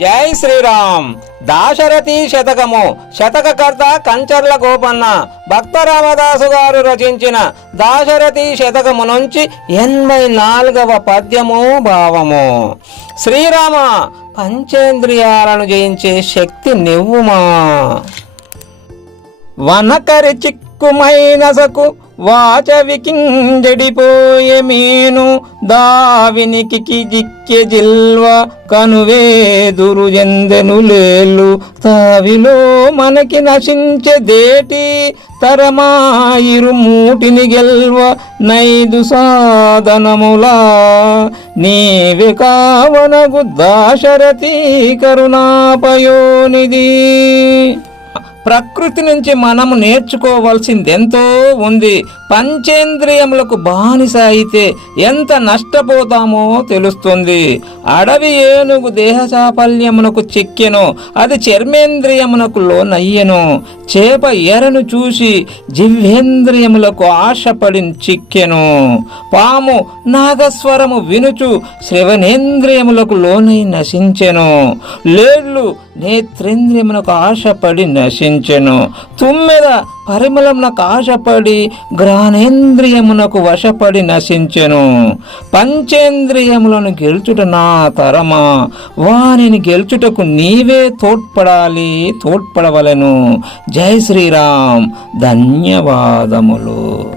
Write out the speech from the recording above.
జై శ్రీరామ్. దాశరథి శతకము. శతకకర్త కంచర్ల గోపన్న. భక్త రామదాసు గారు రచించిన దాశరథి శతకము నుంచి ఎనభై నాలుగవ పద్యము భావము. శ్రీరామ పంచేంద్రియాలను జయించే శక్తి నివ్వుమా? వనకరి వాచ వాచవికింజడిపోయే మీను దావినికి జిక్కె జిల్వ కనువేదురు ఎందెను లేళ్ళు. తావిలో మనకి నశించే దేటి తరమాయిరు మూటిని గెల్వ నైదు సాధనములా. నీవే కావనగు దాశరథీ కరుణాపయోనిది ప్రకృతి నుంచి మనము నేర్చుకోవాల్సింది ఎంతో ఉంది. పంచేంద్రియములకు బానిస అయితే ఎంత నష్టపోతామో తెలుస్తుంది. అడవి ఏనుగు దేహ చాపల్యమునకు చిక్కెను అది చర్మేంద్రియమునకు లోనయ్యెను. చేప ఎరను చూసి జివ్వేంద్రియములకు ఆశపడి చిక్కెను. పాము నాగస్వరము వినుచు శ్రవణేంద్రియములకు లోనై నశించెను. లేళ్ళు నేత్రేంద్రియమునకు ఆశపడి నశించెను తుమ్మెద పరిమళమునకు ఆశపడి గ్రానేంద్రియమునకు వశపడి నశించెను. పంచేంద్రియములను గెలుచుట నా తరమా. వానిని గెలుచుటకు నీవే తోడ్పడాలి తోడ్పడవలెను. జై శ్రీరామ్. ధన్యవాదములు.